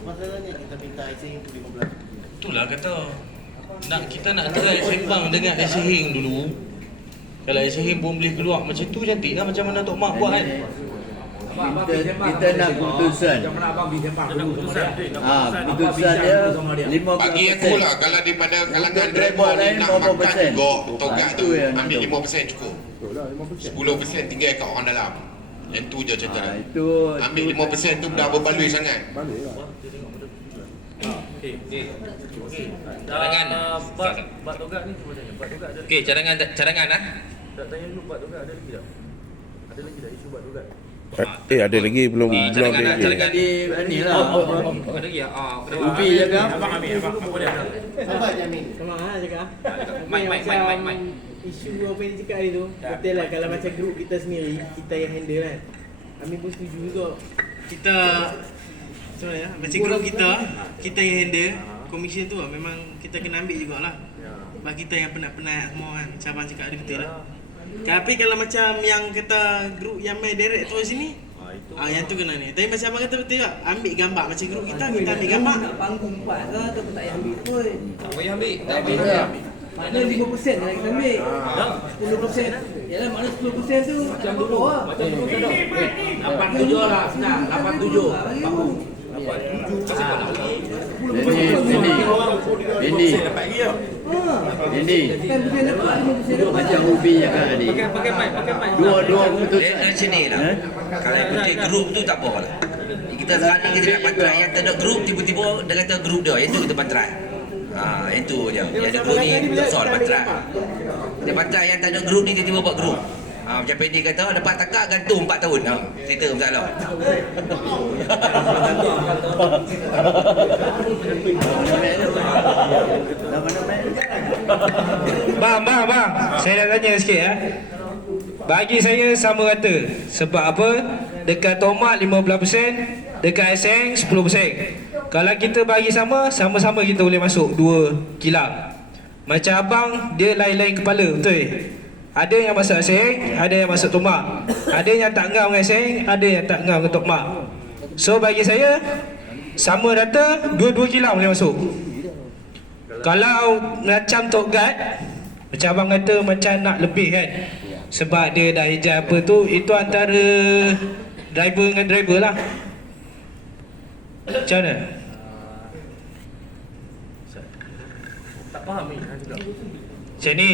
masalahnya kita minta SAE tu 15. Itulah kata kita nak try sembang dengan SAE dulu. Kalau SAE pun boleh keluar macam tu cantik kan, macam mana Tok Mak buat kan. Kita nak keputusan. Keputusan dia 15%. Bagi aku lah, kalau daripada kalangan driver ni nak makan juga togak tu, ambil 5% cukup. 10% tinggal kat orang dalam. Yang tu je cerita dia. Ambil 5% tu dah berbaloi sangat. Cadangan. Bak togak ni cuba tanya. Bak togak ada. Okey, cadangan Tak tanya dulu bak togak ada lagi tak? Ada lagi tak isu bak togak? Ada lagi belum cadangan ada lagi. cadangan ni lah. Ada lagi ya. Ubi jaga. Abang ambil apa dia? Abang jamin. Sama cakap. Mic. Isu apa yang dia cakap tadi tu, betul lah kalau macam grup kita sendiri, kita yang handle kan. Amin pun setuju juga. Kita macam mana ya? Macam grup kita yang handle. Komisen tu memang kita kena ambil jugalah. Sebab kita yang penat-penat semua kan. Macam abang cakap dia betul lah. Tapi kalau macam yang kata grup yang main direct terus sini, yang tu kena ni. Tapi macam abang kata betul tak? Ambil gambar macam grup kita ambil gambar. Nak panggung 4 ke atau tak payah ambil pun. Tak payah ambil. Mana 5% yang kita ambil? 10%. Yalah mana 10% tu macam dulu lah. Macam dulu tak ada. 87 lah senang. 87. Ini macam ubi yang tadi. Pakai mic. Dua keputusan. Macam ni lah. Kalau ikut grup tu tak apa lah. Kita sekarang ni kita nak pantrai yang tak ada grup, tiba-tiba dia kata grup dia, yang tu kita pantrai. Itu je. Yang ada grup ni tak soal pantrai. Kita pantrai yang tak ada grup ni tiba-tiba buat grup. Macam Pendi kata dapat takak gantung 4 tahun. Cerita masalah. Bang. Saya nak tanya sikit ya. Bagi saya sama rata. Sebab apa? Dekat Tomat 15%, dekat Aseng 10%. Kalau kita bagi sama-sama kita boleh masuk 2 kilang. Macam abang, dia lain-lain kepala, betul? Ada yang masuk Aseng, ada yang masuk Tomak. Ada yang tak ngam dengan Aseng, ada yang tak ngam dengan Tomak. So bagi saya, sama rata, 2 kilang boleh masuk. Kalau macam Tok Gad, macam abang kata macam nak lebih kan. Sebab dia dah hijab apa tu, itu antara driver dengan driver lah. Macam mana? Tak faham ni juga. Macam ni.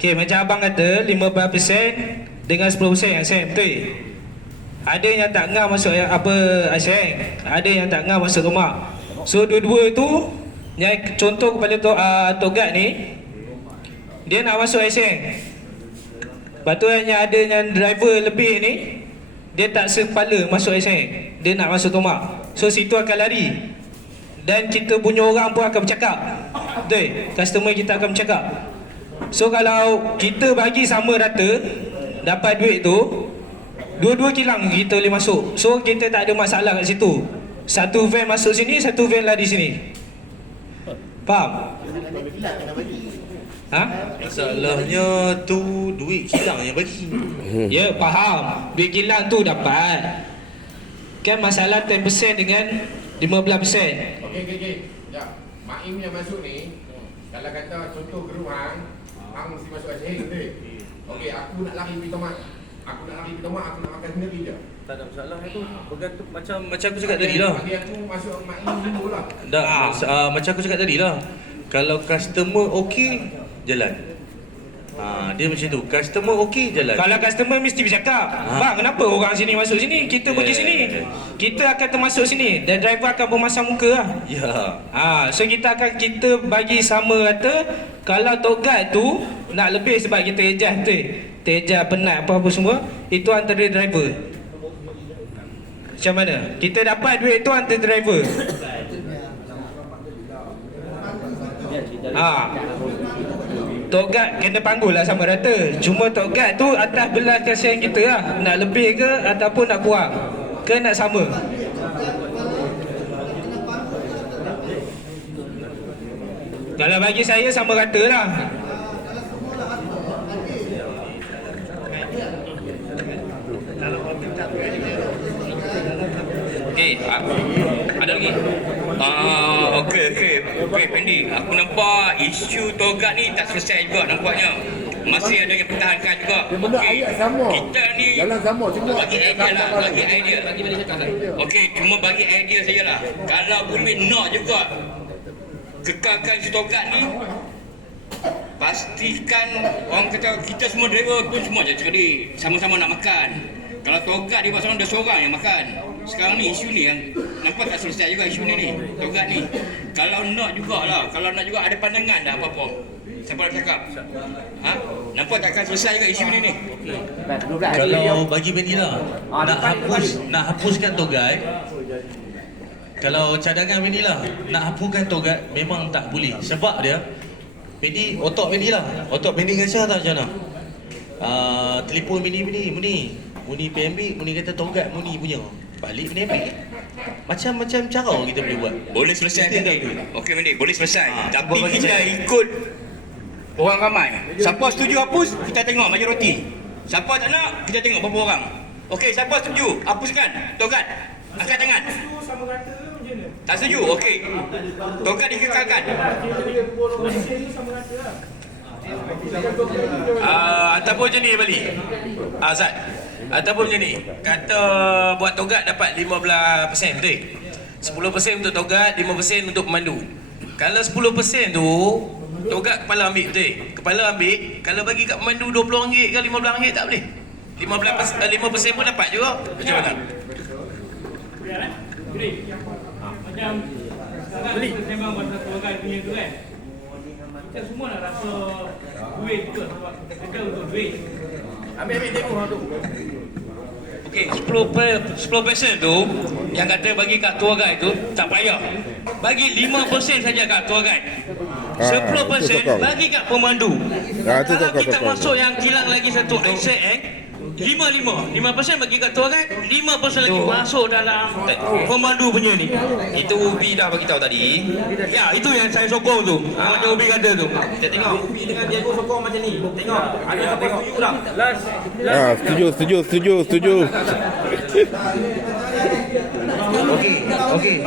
Okay, macam abang kata 15% dengan 10% yang Aseng, betul? Ada yang tak ngam masuk apa Aseng, ada yang tak ngam masuk Tomak. So dua-dua tu, yang contoh kepada Tok Gad ni, dia nak masuk Aseng. Lepas tu yang ada yang driver lebih ni, dia tak sepala masuk Aseng, dia nak masuk Tomak. So situ akan lari. Dan kita punya orang pun akan bercakap, betul? Customer kita akan bercakap. So kalau kita bagi sama rata, dapat duit tu, Dua-dua kilang kita boleh masuk. So kita tak ada masalah kat situ. Satu van masuk sini, satu van lari sini. Faham? Ha? Masalahnya tu duit kilang yang bagi. Ya, faham. Duit kilang tu dapat. Kan masalah 10% dengan 15%. Okey. Ya, Mak Im yang masuk ni, kalau kata contoh grup hang mesti masuk Aceh betul. Okey, aku nak lari pergi Tomat. Aku nak makan sendiri je. Tak ada masalah itu. Bergantung macam aku cakap tadi lah. Bagi aku masuk Mak Im dulu lah. Tak, macam aku cakap tadi lah. Kalau customer okey, jalan. Dia macam tu. Customer okey, jalan. Kalau customer mesti bercakap, bang kenapa orang sini masuk sini, kita pergi sini. Kita akan termasuk sini dan driver akan bermasam muka lah. Ya. So kita bagi sama rata. Kalau Tok Guard tu nak lebih sebab kita adjust tu. Terjah penat apa-apa semua, itu antara driver. Macam mana? Kita dapat duit tu antara driver. Tok Guard kena panggul lah sama rata. Cuma Tok Guard tu atas belas kasihan kita lah. Nak lebih ke ataupun nak kurang, ke nak sama. Kalau bagi saya sama rata lah. Okey, ada lagi? Okey, Pendi. Aku nampak isu Togat ni tak selesai juga nampaknya. Masih ada yang pertahankan juga. Benda ayat sama. Kita ni jalan sama cuma bagi idea lah, bagi idea. Okey, cuma bagi idea sajalah. Kalau boleh nak juga kekalkan isu Togat ni, pastikan orang kata kita semua driver pun semua je cerdik, sama-sama nak makan. Kalau Togat dia pasal ada seorang yang makan. Sekarang ni isu ni yang nampak tak selesai juga isu ni Togat ni. Kalau nak jugalah, kalau nak juga ada pandangan dah apa-apa. Siapa nak cakap? Nampak takkan selesai juga isu ni. Kalau bagi Benila nak hapuskan Togat. Kalau cadangan Benila nak hapuskan Togat memang tak boleh. Sebab dia Bendi, otak Bendi lah. Otak Bendi rasa tak macam mana? Telefon Muni PMB, Muni kata Togat Muni punya. Balik Muni ambil. Macam-macam cara kita boleh buat. Boleh selesai nanti. Okey Bendi, boleh selesai. Tapi kita ikut orang ramai. Siapa setuju hapus, kita tengok majoriti. Siapa tak nak, kita tengok berapa orang. Okey, siapa setuju? Hapuskan Togat. Angkat tangan. Tak setuju? Okey. Togat dikekalkan. Ataupun macam ni balik Azad. Ataupun macam ni, kata buat Togat dapat 15%, betul? 10% untuk Togat, 5% untuk pemandu. Kalau 10% tu Togat kepala ambil, betul? Kepala ambil, kalau bagi kat pemandu RM20 ke RM15 tak boleh. 5% pun dapat juga. Macam mana? Macam beli memang pasal Togat punya tu kan. Kita semua nak rasa duit juga sebab kita kerja untuk duit. Ambil tengok tu. Okey, 10% tu yang kata bagi kat tour guide tu tak payah. Bagi 5% saja kat tour guide. 10% bagi kat pemandu. Kalau kita masuk yang kilang lagi satu ICN 5% bagi kat tour guide, 5% lagi masuk dalam pemandu punya ni. Itu Ubi dah bagi tahu tadi. Ya, itu yang saya sokong tu. Macam Ubi kata tu. Kita tengok Ubi dengan Diego sokong macam ni. Tengok. Ada siapa setuju dah? Setuju. Okey.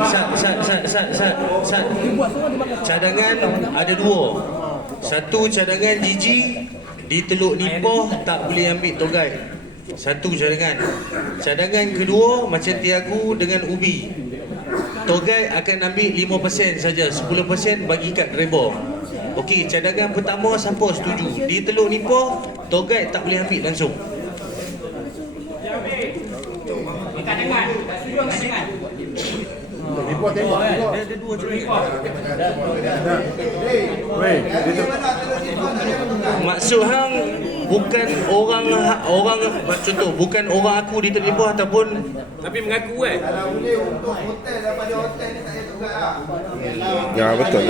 Cadangan ada dua. Satu cadangan Gigi di Teluk Nipah tak boleh ambil Togat. Satu cadangan. Cadangan kedua macam Tiagu dengan Ubi. Togat akan ambil 5% saja, 10% bagi kat driver. Okey, cadangan pertama siapa setuju? Di Teluk Nipah Togat tak boleh ambil langsung. Cadangan. Report tembak juga. Ada dua cerita. Maksud hang bukan orang contoh bukan orang aku di Teluk Nipah ataupun tapi mengaku kan. Kalau boleh untuk hotel daripada hotel ni tak payah tukar lah. Ya betul.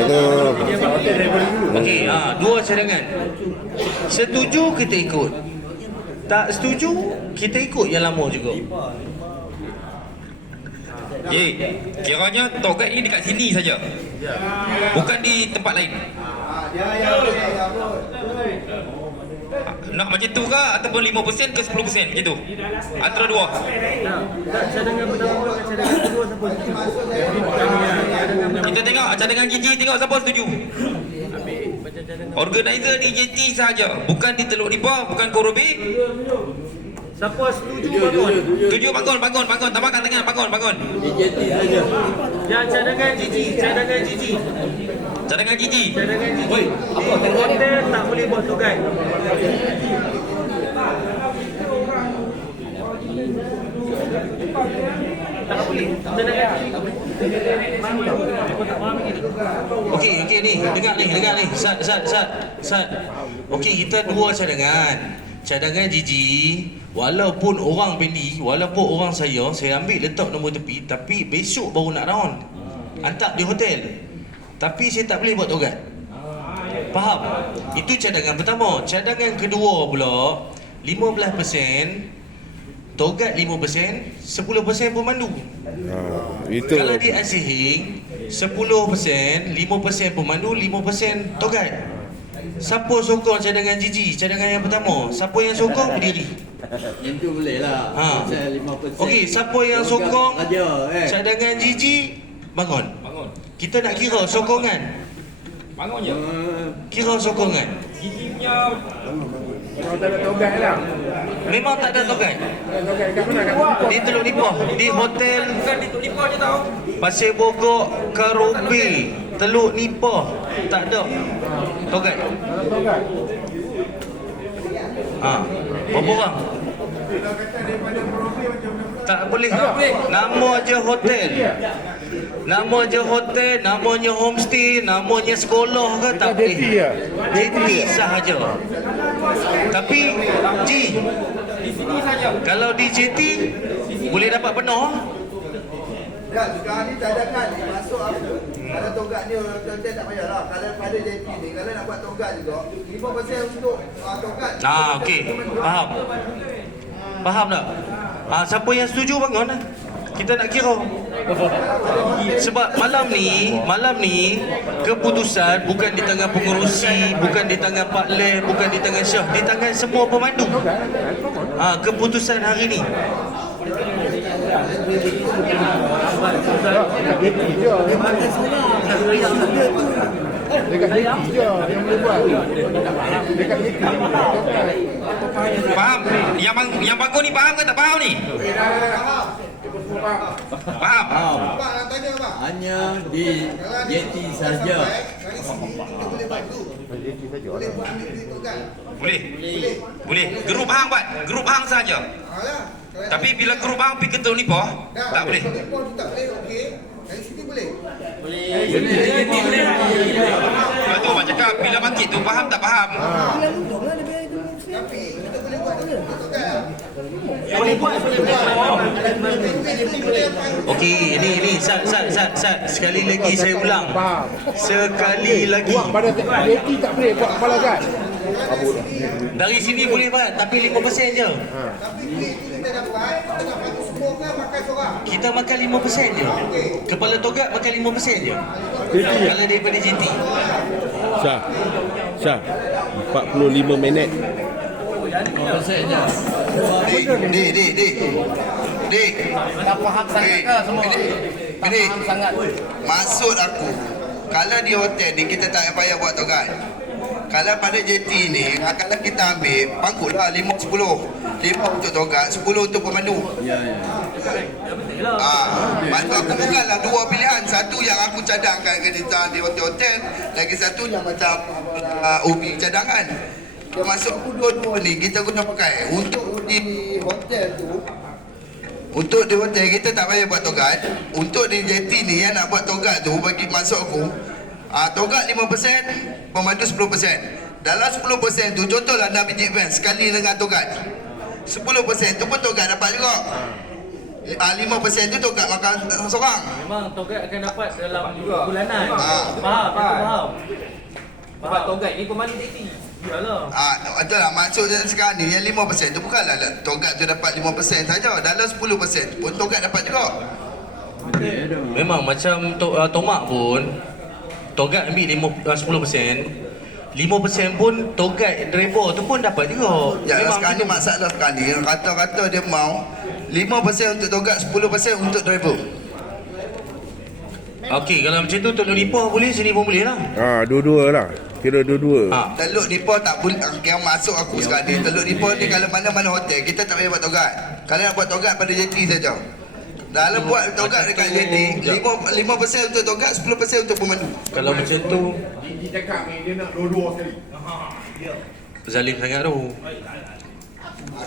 Okey, dua cadangan. Setuju kita ikut. Tak setuju, kita ikut yang lama juga. Kiranya tour guide ni dekat sini saja. Bukan di tempat lain. Nak macam tu ke ataupun 5% ke 10% macam tu? Antara dua. Cadangan pertama pula dengan cadangan kedua siapa setuju? Kita tengok cadangan gigi, tengok siapa setuju. Organizer di JT sahaja, bukan di Teluk Nipah, bukan Korobi. Siapa setuju bangun? Setuju bangun. Tambahkan tangan, bangun. Di JT saja. Yang cadangan gigi. Cadangan gigi. Cadangan gigi. Di hotel tak boleh buat tour guide. Tak boleh. Cadangan gigi tak boleh. Okey ni, dengar ni. Sat. Okey, kita dua cadangan. Cadangan Gigi, walaupun orang Pendi, walaupun orang saya ambil letak nombor tepi, tapi besok baru nak round. Hantar di hotel. Tapi saya tak boleh buat tour guide. Faham? Itu cadangan pertama. Cadangan kedua pula 15%, tour guide 5%, 10% pemandu. Itu. Kalau di Asihing 10%, 5% pemandu, 5% tour guide. Siapa sokong cadangan Gigi? Cadangan yang pertama. Siapa yang sokong berdiri? Itu boleh lah. 5%. Okey, siapa yang sokong Aja, cadangan Gigi? Bangun. Kita nak kira sokongan. Bangun je. Kira sokongan. Gigi punya Memang tak ada tour guide lah. Memang tak ada tour guide. Tour guide kat mana? Kat Di Teluk Nipah, di hotel bukan di Teluk Nipah je tau. Pasir Bogor, Karobe, Teluk Nipah tak ada tour guide. Berapa orang? Tak boleh. Nama je hotel. Namanya homestay, namanya sekolah ke tak boleh. JT sahaja. Tapi di sini saja. Kalau di JT boleh dapat penuh. Ya, sekarang ni cadangan ni masuk apa? Kalau tour guide ni orang hotel tak payahlah. Kalau pada JT ni, kalau nak buat tour guide juga, 5% untuk tour guide. Okey. Faham tak? Siapa yang setuju bangun? Kita nak kira. Sebab malam ni keputusan bukan di tangan pengerusi, bukan di tangan Pak Leh, bukan di tangan Syah, di tangan semua pemandu. Keputusan hari ni. Dekat JT je yang boleh buat. Dekat JT. Faham? Yang bangun ni faham ke tak faham ni? Faham? Hanya di JT saja. Boleh. Grup hang buat. Grup hang saja. Tapi bila grup hang pergi ke Teluk Nipah, tak boleh. Dari sini boleh? Lepas tu Abang cakap, bila bangkit tu faham tak faham? Tapi kita boleh buat Okey, ni Sat. Sekali lagi saya ulang. Sekali lagi. Pada JT tak boleh buat kepala guide. Dari sini boleh buat, tapi 5% je. Tapi duit tu kita dapat, kita nak bantu semua kan makan seorang. Kita makan 5% je. Kepala tour guide makan 5% je. Kalau daripada JT. Syah 45 minit. 5% je. Dik. Tak faham sangat ke semua? Tak faham sangat. Maksud aku, kalau di hotel ni kita tak payah buat tour guide. Kalau pada JT ni, kalau kita ambil, pangkutlah 5-10. 5 untuk tour guide, 10 untuk pemandu. Ya. Maksud aku bukanlah dua pilihan. Satu yang aku cadangkan di hotel-hotel, lagi satu yang macam ubi cadangan. Maksud aku dua-dua ni kita guna pakai. Untuk di hotel tu, untuk di hotel kita tak payah buat tour guide. Untuk di JT ni yang nak buat tour guide tu, bagi masuk aku, tour guide 5%, pemandu 10%. Dalam 10% tu, contohlah 6 biji van sekali dengan tour guide. 10% tu pun tour guide dapat juga. 5% tu tour guide makan seorang. Memang tour guide akan dapat dalam bulanan. Faham? Faham. Sebab tour guide ni pemandu JT. Iyalah. Betul lah, maksud sekarang ni yang 5% tu bukanlah Togat tu dapat 5% saja. Dalam 10% pun Togat dapat juga. Memang macam Tomak pun Togat ambil 10%, 5% pun Togat driver tu pun dapat juga. Ya, sekarang ni masalah sekarang ni kata-kata dia mau 5% untuk Togat, 10% untuk driver. Okey, kalau macam tu Teluk Nipah boleh, sini pun boleh lah. Dua-dua lah. Kira dua-dua. Teluk Nipah tak boleh. Yang masuk aku sekarang ni Teluk Nipah ni kalau mana-mana hotel kita tak payah buat Togat. Kalau nak buat Togat pada jeti saja. Dalam buat Togat dekat jeti 5% untuk Togat, 10% untuk pemandu. Kalau macam tu Dia cakap ni dia nak dua-dua sekali. zalim sangat tu.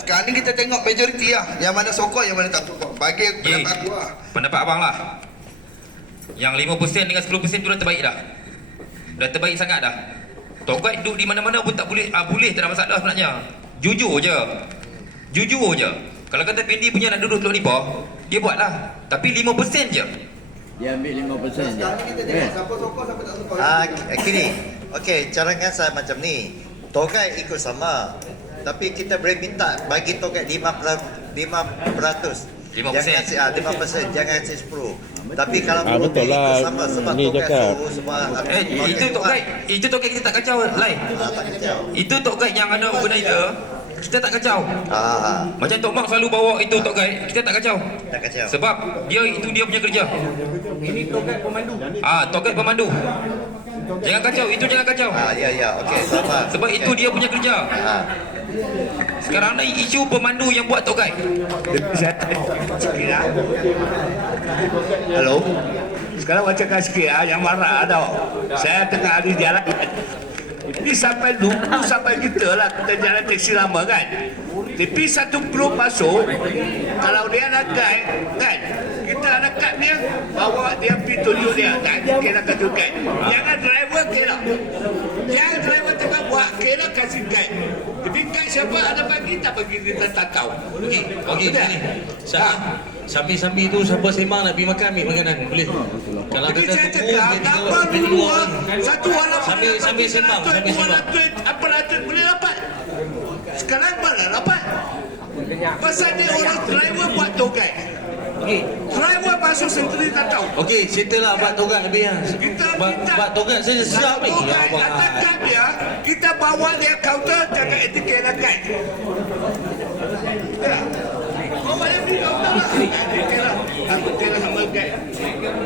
Sekarang ni kita tengok majoriti lah. Yang mana sokong, yang mana tak sokong. Bagi pendapat aku lah. Pendapat abang lah. Yang 5% dengan 10% tu dah terbaik dah. Dah terbaik sangat dah. Togat duduk di mana-mana pun tak boleh, boleh tak ada masalah sebenarnya. Jujur je. Jujur je. Kalau kata Fendi punya nak duduk Teluk Nipah, dia buat lah. Tapi 5% je. Dia ambil 5% je. Siapa sokong, siapa tak sokong. Gini, okey, carangan saya macam ni. Togat ikut sama. Tapi kita boleh minta bagi Togat 5%. 5%. Jangan kasih 5%, jangan kasih 10. Tapi kalau betul lah. sama sebab Ni Togat cakap. tu semua Itu Togat kita tak kacau lain. tak kacau. Itu Togat yang ada organizer, kita tak kacau. Macam Tok Mak selalu bawa itu Togat, kita tak kacau. Tak kacau. Sebab itu dia punya kerja. Ini Togat pemandu. Togat pemandu. Jangan kacau, itu jangan kacau. Ya, okey, sama. Sebab itu dia punya kerja. Sekarang ni isu pemandu yang buat Togat. Halo. Sekarang bacakan sikit yang marah tau. Saya tengah ada jalan. Ini sampai dulu sampai kita lah kita jalan teksi lama kan. Tapi satu grup masuk, kalau dia nak guide kan, kita nak guide dia, bawa dia pergi tunjuk dia kan, kira kasih guide. Jangan driver kira. Jangan driver tengah buat kira kasih guide. Tapi guide siapa ada bagi tak bagi kita tak tahu. Okey ni. Sambil-sambil tu siapa sembang nak pergi makan, ambil makanan. Boleh. Kalau Jadi kata saya tunggu, cakap, kita dapat pergi dulu luar. satu halaman Sambil sembang, sambil sembang. apa ratus boleh dapat. Sekarang mana dapat? Pasal ni orang driver buat Togat. Driver masuk sendiri tak tahu. Okey, settle lah buat Togat habis lah. Buat Togat saya siap ni. Ya Allah. Katakan dia, kita bawa dia counter jaga etiket dan guide. Kau boleh pergi counter lah. Aku kira sama guide.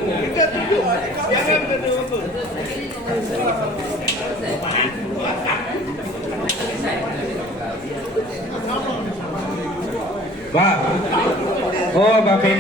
Kita tunjuk, jangan kena apa. Bang. Oh, Bang Fendi.